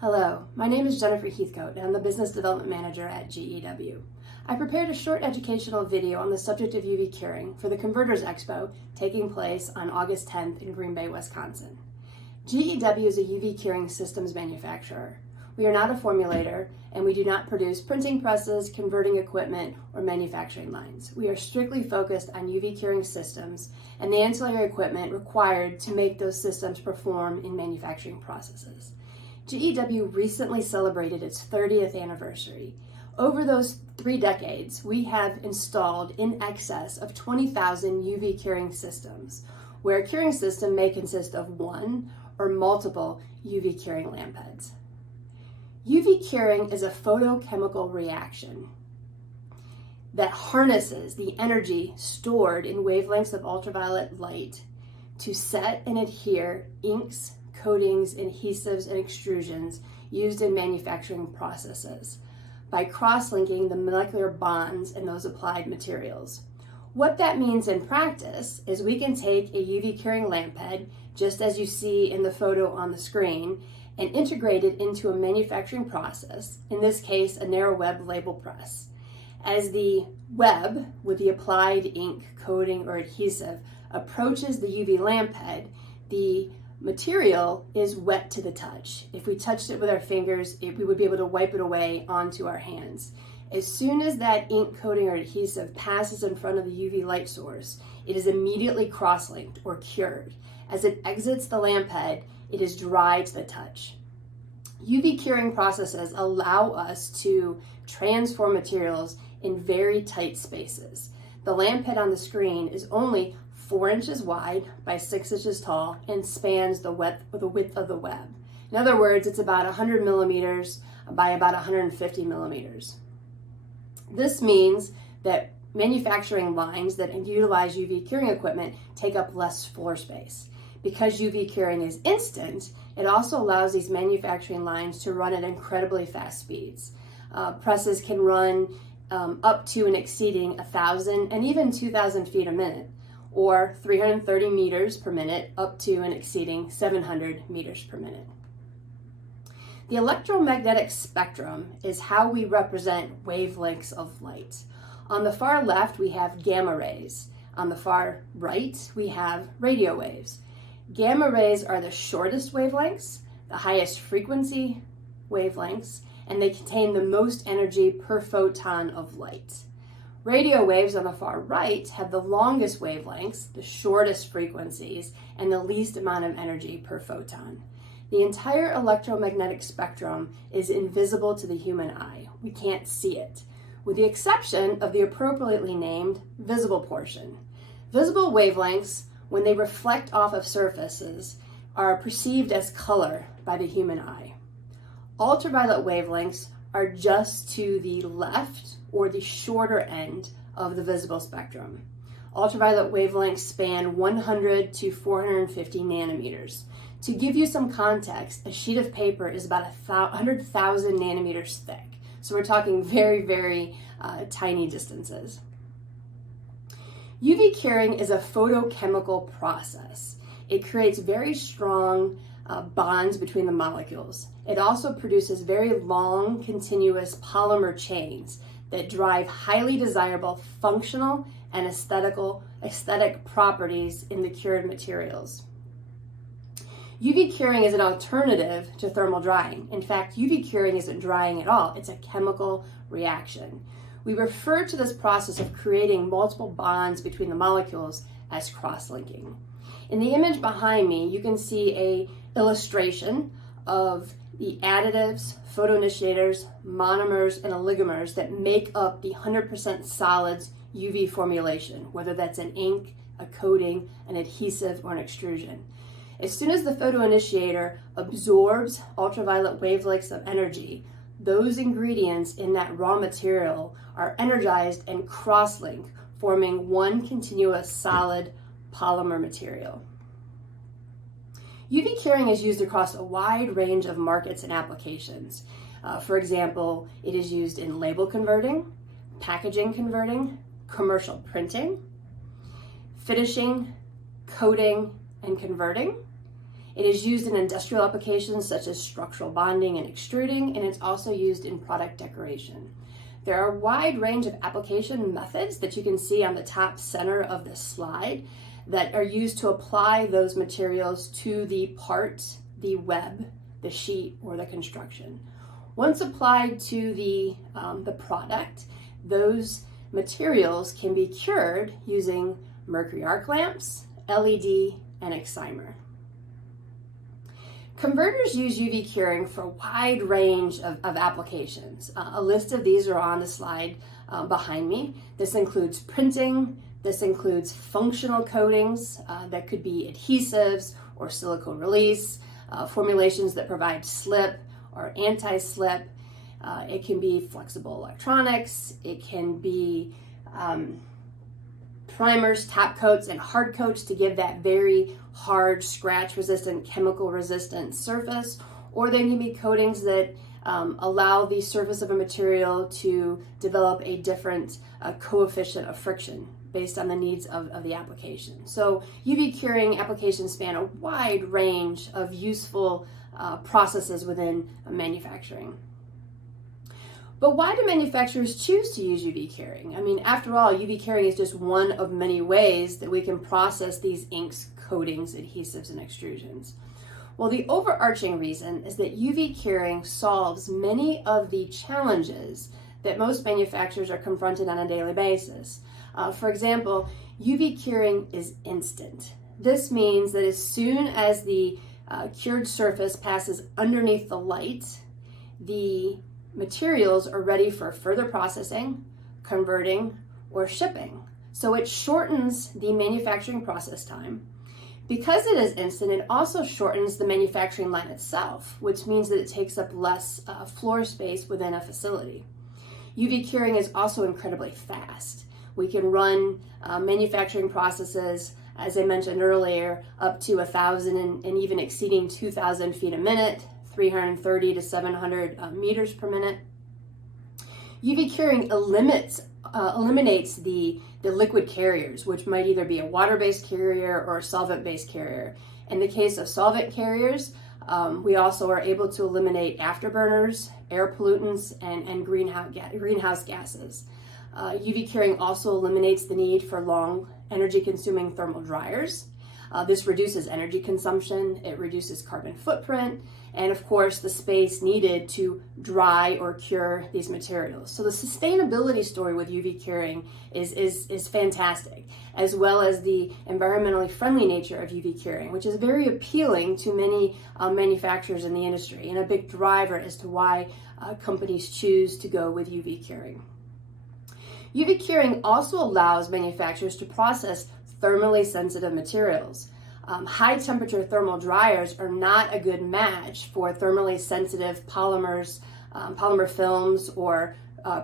Hello, my name is Jennifer Heathcote and I'm the Business Development Manager at GEW. I prepared a short educational video on the subject of UV curing for the Converters Expo taking place on August 10th in Green Bay, Wisconsin. GEW is a UV curing systems manufacturer. We are not a formulator and we do not produce printing presses, converting equipment, or manufacturing lines. We are strictly focused on UV curing systems and the ancillary equipment required to make those systems perform in manufacturing processes. GEW recently celebrated its 30th anniversary. Over those 3 decades, we have installed in excess of 20,000 UV curing systems, where a curing system may consist of one or multiple UV curing lamp heads. UV curing is a photochemical reaction that harnesses the energy stored in wavelengths of ultraviolet light to set and adhere inks, coatings, adhesives, and extrusions used in manufacturing processes by cross-linking the molecular bonds in those applied materials. What that means in practice is we can take a UV curing lamp head, just as you see in the photo on the screen, and integrate it into a manufacturing process, in this case a narrow web label press. As the web with the applied ink, coating, or adhesive approaches the UV lamp head, the material is wet to the touch. If we touched it with our fingers, we would be able to wipe it away onto our hands. As soon as that ink, coating, or adhesive passes in front of the UV light source, it is immediately cross-linked or cured. As it exits the lamp head, it is dry to the touch. UV curing processes allow us to transform materials in very tight spaces. The lamp head on the screen is only 4 inches wide by 6 inches tall and spans the width of the web. In other words, it's about 100 millimeters by about 150 millimeters. This means that manufacturing lines that utilize UV curing equipment take up less floor space. Because UV curing is instant, it also allows these manufacturing lines to run at incredibly fast speeds. Presses can run up to and exceeding 1,000 and even 2,000 feet a minute, or 330 meters per minute up to and exceeding 700 meters per minute. The electromagnetic spectrum is how we represent wavelengths of light. On the far left, we have gamma rays. On the far right, we have radio waves. Gamma rays are the shortest wavelengths, the highest frequency wavelengths, and they contain the most energy per photon of light. Radio waves on the far right have the longest wavelengths, the shortest frequencies, and the least amount of energy per photon. The entire electromagnetic spectrum is invisible to the human eye. We can't see it, with the exception of the appropriately named visible portion. Visible wavelengths, when they reflect off of surfaces, are perceived as color by the human eye. Ultraviolet wavelengths are just to the left or the shorter end of the visible spectrum. Ultraviolet wavelengths span 100 to 450 nanometers. To give you some context, a sheet of paper is about 100,000 nanometers thick. So we're talking very, very tiny distances. UV curing is a photochemical process. It creates very strong bonds between the molecules. It also produces very long, continuous polymer chains that drive highly desirable functional and aesthetic properties in the cured materials. UV curing is an alternative to thermal drying. In fact, UV curing isn't drying at all. It's a chemical reaction. We refer to this process of creating multiple bonds between the molecules as cross-linking. In the image behind me, you can see an illustration of the additives, photoinitiators, monomers, and oligomers that make up the 100% solids UV formulation, whether that's an ink, a coating, an adhesive, or an extrusion. As soon as the photoinitiator absorbs ultraviolet wavelengths of energy, those ingredients in that raw material are energized and cross-link, forming one continuous solid polymer material. UV curing is used across a wide range of markets and applications. For example, it is used in label converting, packaging converting, commercial printing, finishing, coating, and converting. It is used in industrial applications such as structural bonding and extruding, and it's also used in product decoration. There are a wide range of application methods that you can see on the top center of this slide that are used to apply those materials to the part, the web, the sheet, or the construction. Once applied to the product, those materials can be cured using mercury arc lamps, LED, and excimer. Converters use UV curing for a wide range of applications. A list of these are on the slide behind me. This includes printing, this includes functional coatings that could be adhesives or silicone release, formulations that provide slip or anti-slip. It can be flexible electronics, it can be primers, top coats, and hard coats to give that very hard, scratch-resistant, chemical-resistant surface, or they can be coatings that allow the surface of a material to develop a different coefficient of friction based on the needs of the application. So UV curing applications span a wide range of useful processes within manufacturing. But why do manufacturers choose to use UV curing? I mean, after all, UV curing is just one of many ways that we can process these inks, coatings, adhesives, and extrusions. Well, the overarching reason is that UV curing solves many of the challenges that most manufacturers are confronted on a daily basis. For example, UV curing is instant. This means that as soon as the cured surface passes underneath the light, the materials are ready for further processing, converting, or shipping. So it shortens the manufacturing process time. Because it is instant, it also shortens the manufacturing line itself, which means that it takes up less floor space within a facility. UV curing is also incredibly fast. We can run manufacturing processes, as I mentioned earlier, up to 1,000 and even exceeding 2,000 feet a minute, 330 to 700 meters per minute. UV curing eliminates the liquid carriers, which might either be a water-based carrier or a solvent-based carrier. In the case of solvent carriers, we also are able to eliminate afterburners, air pollutants, and greenhouse gases. UV curing also eliminates the need for long energy-consuming thermal dryers. This reduces energy consumption, it reduces carbon footprint, and of course the space needed to dry or cure these materials. So the sustainability story with UV curing is fantastic, as well as the environmentally friendly nature of UV curing, which is very appealing to many manufacturers in the industry, and a big driver as to why companies choose to go with UV curing. UV curing also allows manufacturers to process thermally sensitive materials. High temperature thermal dryers are not a good match for thermally sensitive polymers, polymer films, or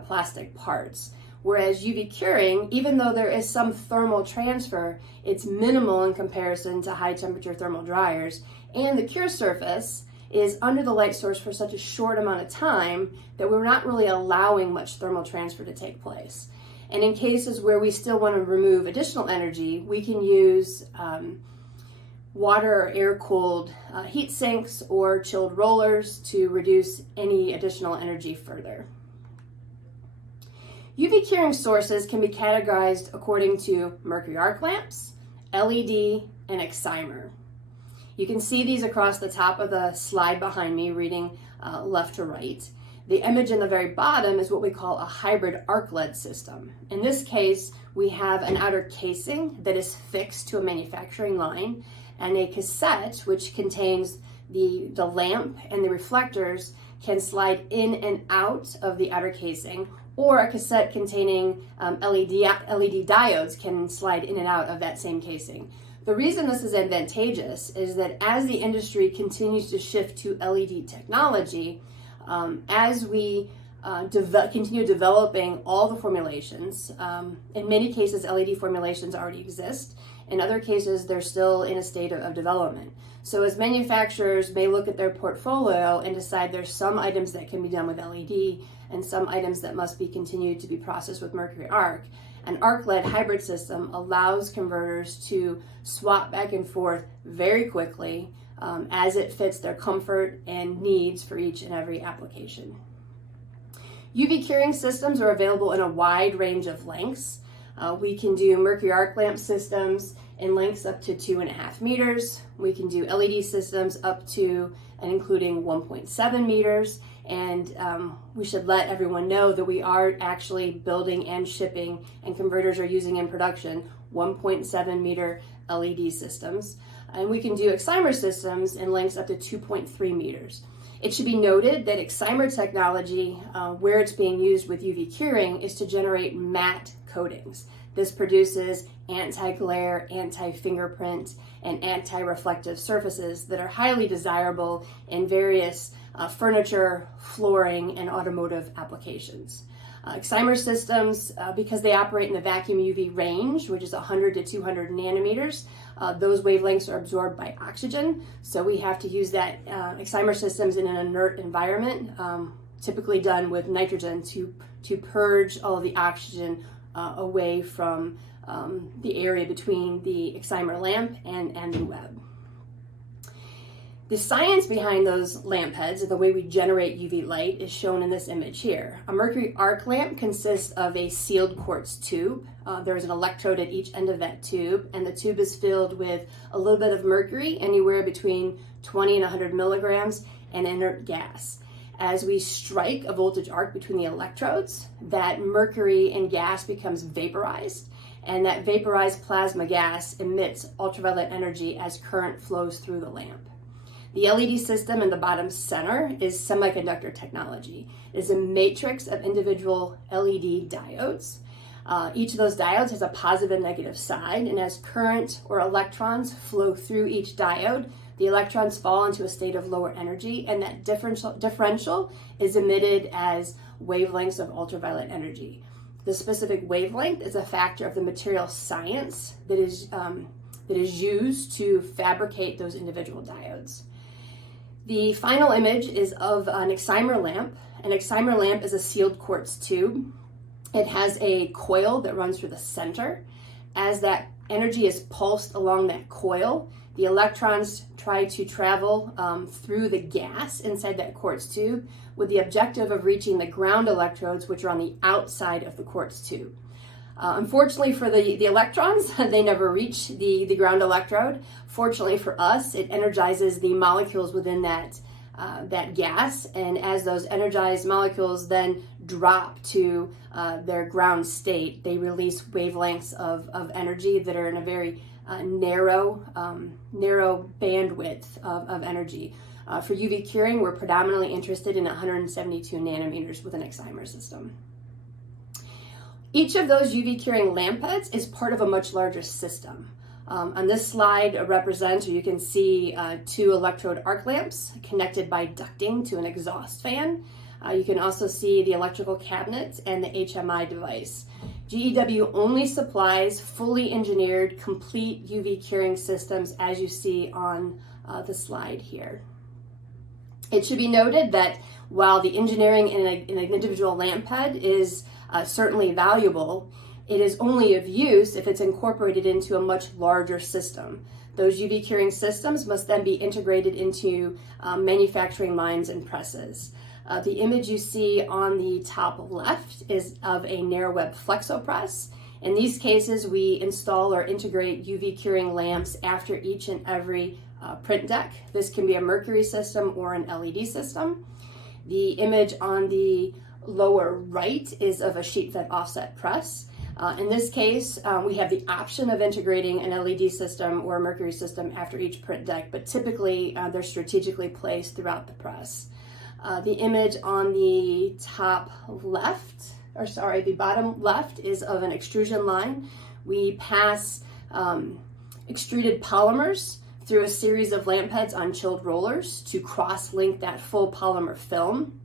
plastic parts. Whereas UV curing, even though there is some thermal transfer, it's minimal in comparison to high temperature thermal dryers, and the cure surface is under the light source for such a short amount of time that we're not really allowing much thermal transfer to take place. And in cases where we still want to remove additional energy, we can use water or air-cooled heat sinks or chilled rollers to reduce any additional energy further. UV curing sources can be categorized according to mercury arc lamps, LED, and excimer. You can see these across the top of the slide behind me, reading left to right. The image in the very bottom is what we call a hybrid arc LED system. In this case, we have an outer casing that is fixed to a manufacturing line, and a cassette, which contains the lamp and the reflectors, can slide in and out of the outer casing, or a cassette containing LED diodes can slide in and out of that same casing. The reason this is advantageous is that as the industry continues to shift to LED technology, as we continue developing all the formulations, in many cases LED formulations already exist. In other cases, they're still in a state of development. So as manufacturers may look at their portfolio and decide there's some items that can be done with LED and some items that must be continued to be processed with mercury arc, an arc LED hybrid system allows converters to swap back and forth very quickly as it fits their comfort and needs for each and every application. UV curing systems are available in a wide range of lengths. We can do mercury arc lamp systems in lengths up to 2.5 meters. We can do LED systems up to and including 1.7 meters. And we should let everyone know that we are actually building and shipping, and converters are using in production, 1.7 meter LED systems. And we can do excimer systems in lengths up to 2.3 meters. It should be noted that excimer technology, where it's being used with UV curing, is to generate matte coatings. This produces anti-glare, anti-fingerprint, and anti-reflective surfaces that are highly desirable in various furniture, flooring, and automotive applications. Excimer systems, because they operate in the vacuum UV range, which is 100 to 200 nanometers, those wavelengths are absorbed by oxygen, so we have to use that excimer systems in an inert environment, typically done with nitrogen to purge all of the oxygen away from the area between the excimer lamp and the web. The science behind those lamp heads, the way we generate UV light, is shown in this image here. A mercury arc lamp consists of a sealed quartz tube. There is an electrode at each end of that tube, and the tube is filled with a little bit of mercury, anywhere between 20 and 100 milligrams, and inert gas. As we strike a voltage arc between the electrodes, that mercury and gas becomes vaporized, and that vaporized plasma gas emits ultraviolet energy as current flows through the lamp. The LED system in the bottom center is semiconductor technology. It is a matrix of individual LED diodes. Each of those diodes has a positive and negative side, and as current or electrons flow through each diode, the electrons fall into a state of lower energy, and that differential is emitted as wavelengths of ultraviolet energy. The specific wavelength is a factor of the material science that is used to fabricate those individual diodes. The final image is of an excimer lamp. An excimer lamp is a sealed quartz tube. It has a coil that runs through the center. As that energy is pulsed along that coil, the electrons try to travel through the gas inside that quartz tube with the objective of reaching the ground electrodes, which are on the outside of the quartz tube. Unfortunately for the electrons, they never reach the ground electrode. Fortunately for us, it energizes the molecules within that gas, and as those energized molecules then drop to their ground state, they release wavelengths of energy that are in a very narrow bandwidth of energy. For UV curing, we're predominantly interested in 172 nanometers with an excimer system. Each of those UV curing lamp heads is part of a much larger system. On this slide represents, or you can see, 2 electrode arc lamps connected by ducting to an exhaust fan. You can also see the electrical cabinet and the HMI device. GEW only supplies fully engineered, complete UV curing systems, as you see on the slide here. It should be noted that while the engineering in an individual lamp head is certainly valuable, it is only of use if it's incorporated into a much larger system. Those UV curing systems must then be integrated into manufacturing lines and presses. The image you see on the top left is of a narrow web flexo press. In these cases, we install or integrate UV curing lamps after each and every print deck. This can be a mercury system or an LED system. The image on the lower right is of a sheet fed offset press. In this case, we have the option of integrating an LED system or a mercury system after each print deck, but typically they're strategically placed throughout the press. The image on the the bottom left is of an extrusion line. We pass extruded polymers through a series of lamp heads on chilled rollers to cross-link that full polymer film.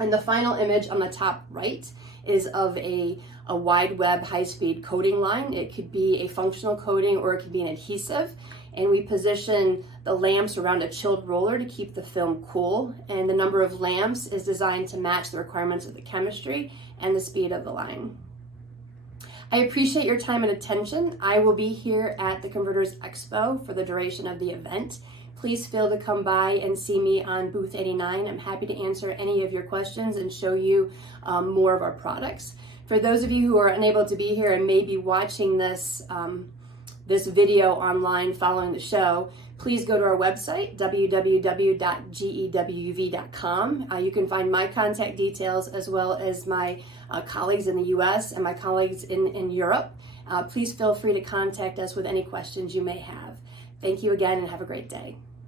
And the final image on the top right is of a wide web high-speed coating line. It could be a functional coating or it could be an adhesive. And we position the lamps around a chilled roller to keep the film cool. And the number of lamps is designed to match the requirements of the chemistry and the speed of the line. I appreciate your time and attention. I will be here at the Converters Expo for the duration of the event. please feel to come by and see me on booth 89. I'm happy to answer any of your questions and show you more of our products. For those of you who are unable to be here and may be watching this this video online following the show, please go to our website, www.gewuv.com. You can find my contact details as well as my colleagues in the US and my colleagues in Europe. Please feel free to contact us with any questions you may have. Thank you again and have a great day.